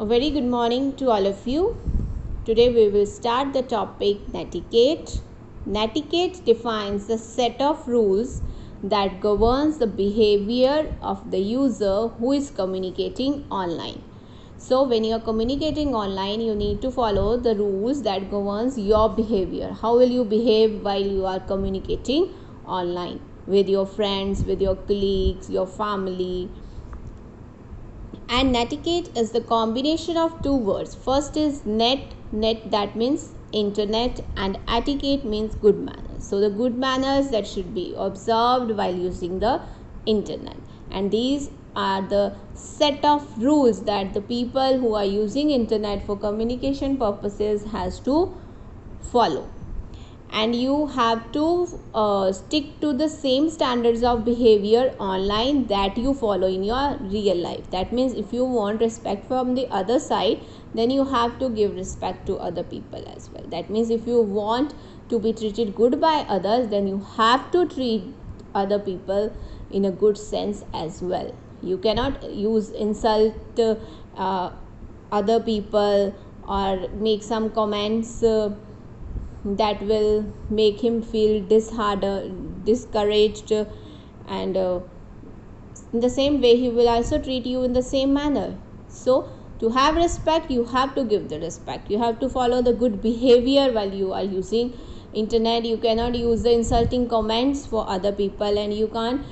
A very good morning to all of you. Today we will start the topic netiquette. Netiquette defines the set of rules that governs the behavior of the user who is communicating online. So when you are communicating online, you need to follow the rules that governs your behavior. How will you behave while you are communicating online with your friends, with your colleagues, your family? And netiquette is the combination of two words. First is net that means internet, and etiquette means good manners. So the good manners that should be observed while using the internet, and these are the set of rules that the people who are using internet for communication purposes has to follow. And you have to stick to the same standards of behavior online that you follow in your real life. That means if you want respect from the other side, then you have to give respect to other people as well. That means if you want to be treated good by others, then you have to treat other people in a good sense as well. You cannot use insult other people or make some comments that will make him feel discouraged, and in the same way he will also treat you in the same manner. So to have respect, you have to give the respect. You have to follow the good behavior while you are using internet. You cannot use the insulting comments for other people, and you can't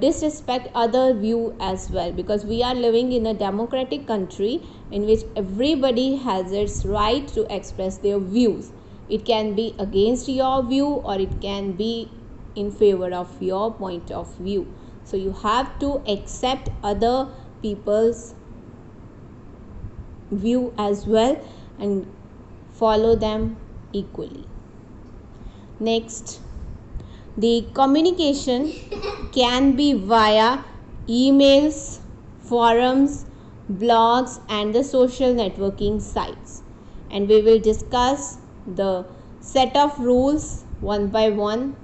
disrespect other view as well, because we are living in a democratic country in which everybody has its right to express their views. It can be against your view or it can be in favor of your point of view. So you have to accept other people's view as well and follow them equally. Next, the communication can be via emails, forums, blogs, and the social networking sites. And we will discuss the set of rules one by one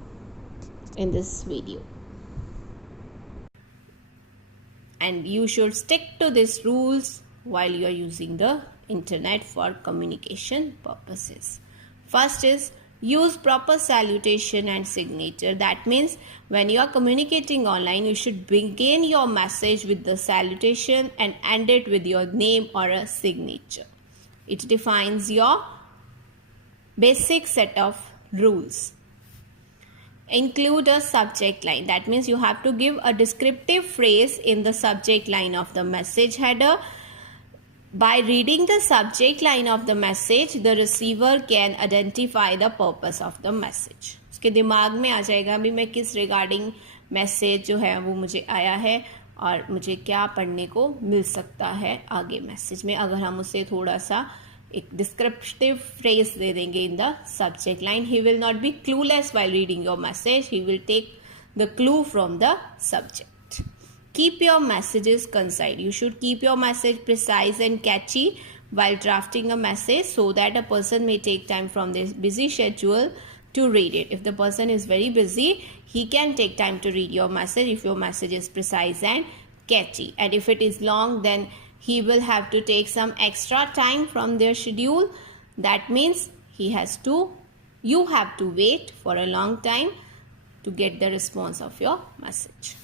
in this video. And you should stick to these rules while you are using the internet for communication purposes. First is use proper salutation and signature. That means when you are communicating online, you should begin your message with the salutation and end it with your name or a signature. It defines your basic set of rules. Include a subject line. That means you have to give a descriptive phrase in the subject line of the message header. By reading the subject line of the message, the receiver can identify the purpose of the message. उसके दिमाग में आ जाएगा अभी मैं किस regarding message जो है वो मुझे आया है और मुझे क्या पढ़ने को मिल सकता है आगे मैसेज में, अगर हम उसे थोड़ा सा एक डिस्क्रिप्टिव फ्रेज दे देंगे in the subject line. He will not be clueless while reading your message. He will take the clue from the subject. Keep your messages concise. You should keep your message precise and catchy while drafting a message so that a person may take time from their busy schedule to read it. If the person is very busy, he can take time to read your message if your message is precise and catchy. And if it is long, then he will have to take some extra time from their schedule. That means you have to wait for a long time to get the response of your message.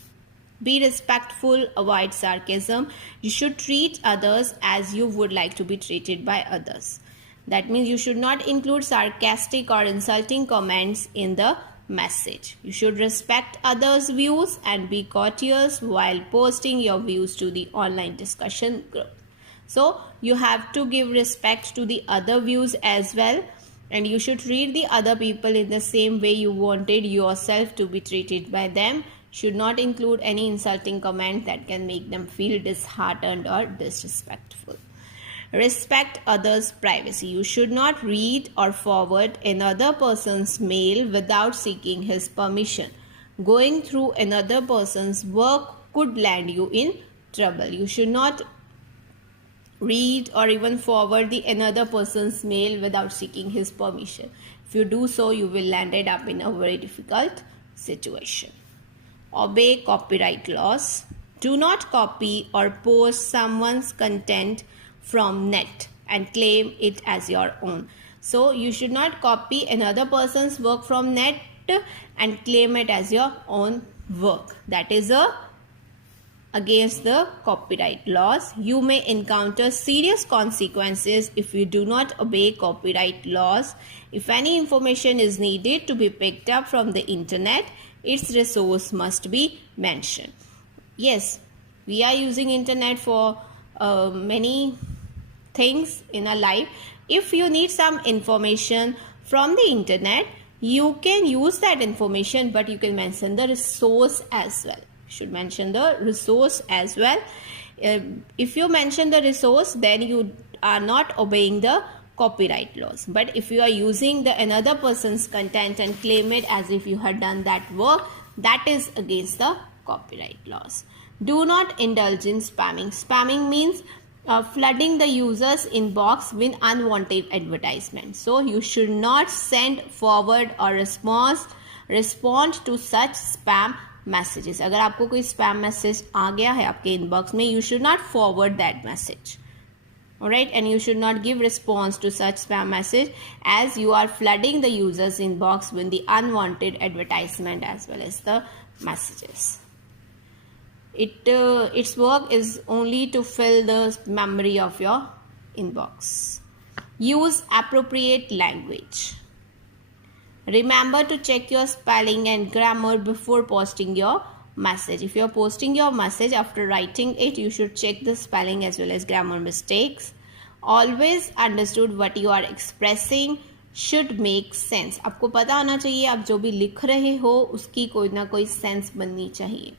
Be respectful, avoid sarcasm. You should treat others as you would like to be treated by others. That means you should not include sarcastic or insulting comments in the message. You should respect others' views and be courteous while posting your views to the online discussion group. So you have to give respect to the other views as well, and you should treat the other people in the same way you wanted yourself to be treated by them. Should not include any insulting comment that can make them feel disheartened or disrespectful. Respect others' privacy. You should not read or forward another person's mail without seeking his permission. Going through another person's work could land you in trouble. You should not read or even forward another person's mail without seeking his permission. If you do so, you will land up in a very difficult situation. Obey copyright laws. Do not copy or post someone's content from net and claim it as your own. So you should not copy another person's work from net and claim it as your own work. That is against the copyright laws. You may encounter serious consequences if you do not obey copyright laws. If any information is needed to be picked up from the internet, its resource must be mentioned. Yes, we are using internet for many things in our life. If you need some information from the internet, you can use that information, but you can mention the resource as well. Should mention the resource as well. If you mention the resource, then you are not obeying the copyright laws. But if you are using the another person's content and claim it as if you had done that work, that is against the copyright laws. Do not indulge in spamming. Spamming means flooding the user's inbox with unwanted advertisements. So you should not send, forward or respond to such spam messages. अगर आपको कोई spam message आ गया है आपके inbox में, you should not forward that message. Alright, and you should not give response to such spam message, as you are flooding the user's inbox with the unwanted advertisement as well as the messages. Its work is only to fill the memory of your inbox. Use appropriate language. Remember to check your spelling and grammar before posting your message. If you are posting your message, after writing it, you should check the spelling as well as grammar mistakes. Always understood what you are expressing should make sense. आपको पता होना चाहिए आप जो भी लिख रहे हो उसकी कोई ना कोई सेंस बननी चाहिए.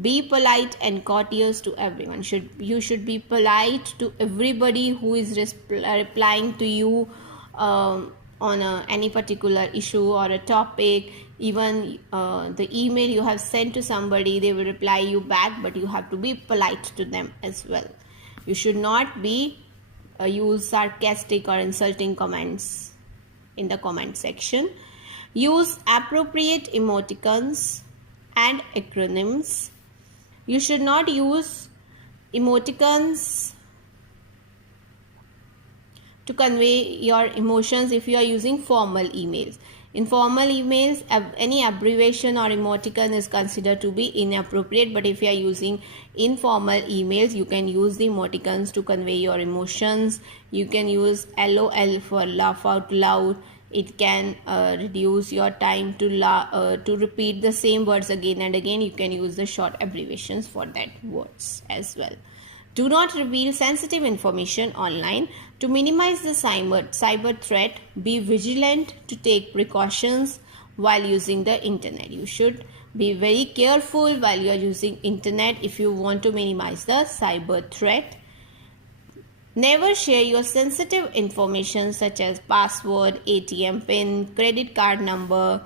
Be polite and courteous to everyone. You should be polite to everybody who is replying to you on any particular issue or a topic. Even the email you have sent to somebody, they will reply you back, but you have to be polite to them as well. You should not be use sarcastic or insulting comments in the comment section. Use appropriate emoticons and acronyms. You should not use emoticons to convey your emotions if you are using formal emails. In formal emails, any abbreviation or emoticon is considered to be inappropriate, but if you are using informal emails, you can use the emoticons to convey your emotions. You can use LOL for laugh out loud. It can reduce your time to repeat the same words again and again. You can use the short abbreviations for that words as well. Do not reveal sensitive information online. To minimize the cyber threat, be vigilant to take precautions while using the internet. You should be very careful while you are using internet if you want to minimize the cyber threat. Never share your sensitive information such as password, ATM pin, credit card number,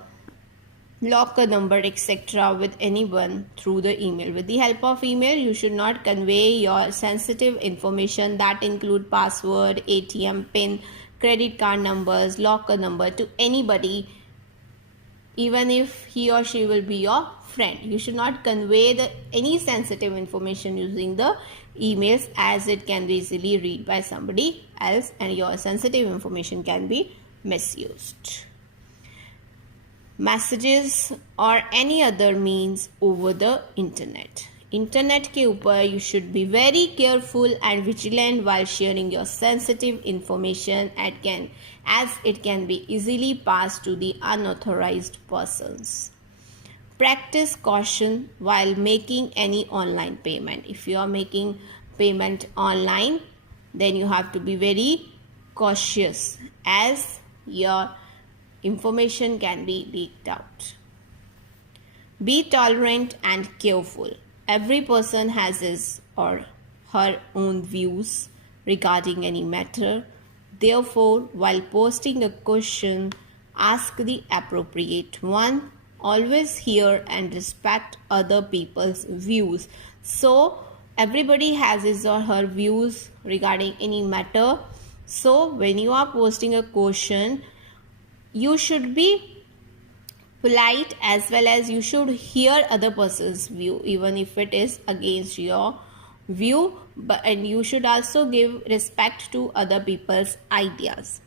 locker number, etc. with anyone through the email. With the help of email, you should not convey your sensitive information that include password, ATM pin, credit card numbers, locker number to anybody, even if he or she will be your friend. You should not convey any sensitive information using the emails, as it can be easily read by somebody else and your sensitive information can be misused. Messages or any other means over the internet. Internet के ऊपर you should be very careful and vigilant while sharing your sensitive information, as it can be easily passed to the unauthorized persons. Practice caution while making any online payment. If you are making payment online, then you have to be very cautious, as your information can be leaked out. Be tolerant and careful. Every person has his or her own views regarding any matter. Therefore, while posting a question, ask the appropriate one. Always hear and respect other people's views. So, everybody has his or her views regarding any matter. So, when you are posting a question, you should be polite, as well as you should hear other person's view, even if it is against your view, and you should also give respect to other people's ideas.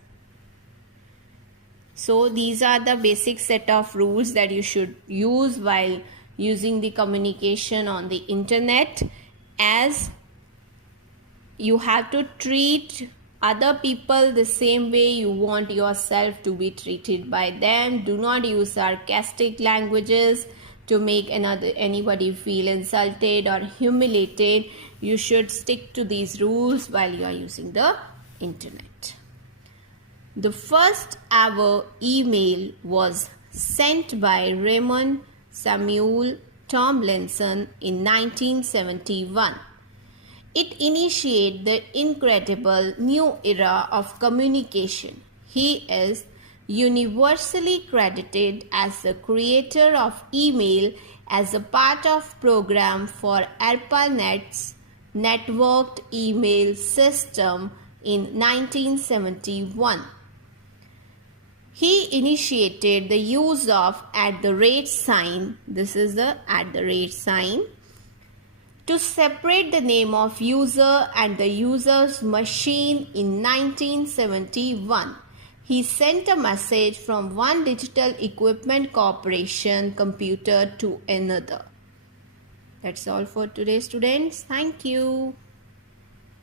So these are the basic set of rules that you should use while using the communication on the internet, as you have to treat other people the same way you want yourself to be treated by them. Do not use sarcastic languages to make anybody feel insulted or humiliated. You should stick to these rules while you are using the internet. The first ever email was sent by Raymond Samuel Tomlinson in 1971. It initiated the incredible new era of communication. He is universally credited as the creator of email as a part of program for ARPANET's networked email system in 1971. He initiated the use of @ this is the @ to separate the name of user and the user's machine in 1971. He sent a message from one digital equipment corporation computer to another. That's all for today, students. Thank you.